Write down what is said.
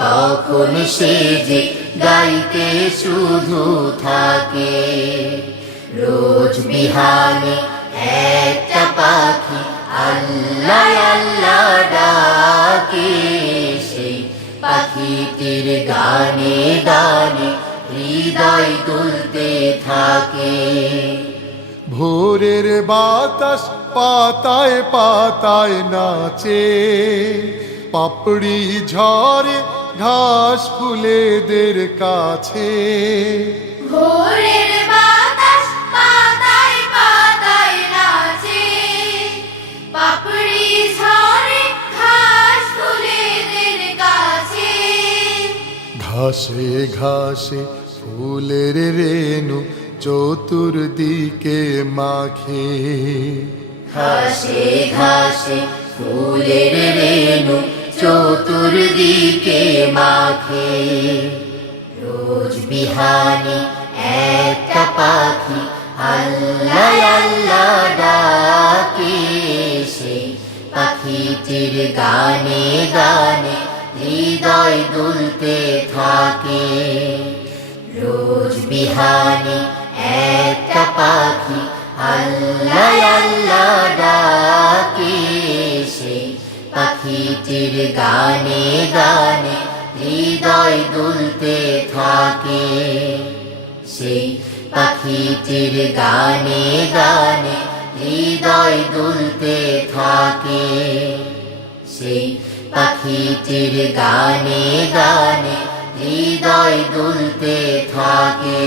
তখন সে যে গাইতে শুধু থাকে। রোজ বিহানে একটা পাখি আল্লাহ আল্লাহ ডাকে, সেই পাখিটির গানে গানে হৃদয় দুলতে থাকে। ভোরের বাতাস পাতায় পাতায় নাচে, পাপড়ি ঝরে ঘাস ফুলেদের কাছে। ভোরের বাতাস পাতায় পাতায় নাচে, পাপড়ি ঝরে ঘাস ফুলেদের কাছে। ঘাসে ঘাসে ফুলের রেণু চতুর্দিকে মাখে। ঘাসে ঘাসে ফুলের রেণু চতুর্দিকে মাখে। রোজ বিহানে একটা পাখি আল্লাহ আল্লাহ ডাকে, সেই পাখিটির গানে গানে হৃদয় দুলতে থাকে। রোজ বিহানে একটা পাখি আল্লাহ আল্লাহ ডাকে, সেই পাখিটির গানে গানে হৃদয় দুলতে থাকে। সেই পাখিটির গানে গানে হৃদয় দুলতে থাকে। সেই পাখিটির গানে গানে হৃদয় দুলতে থাকে।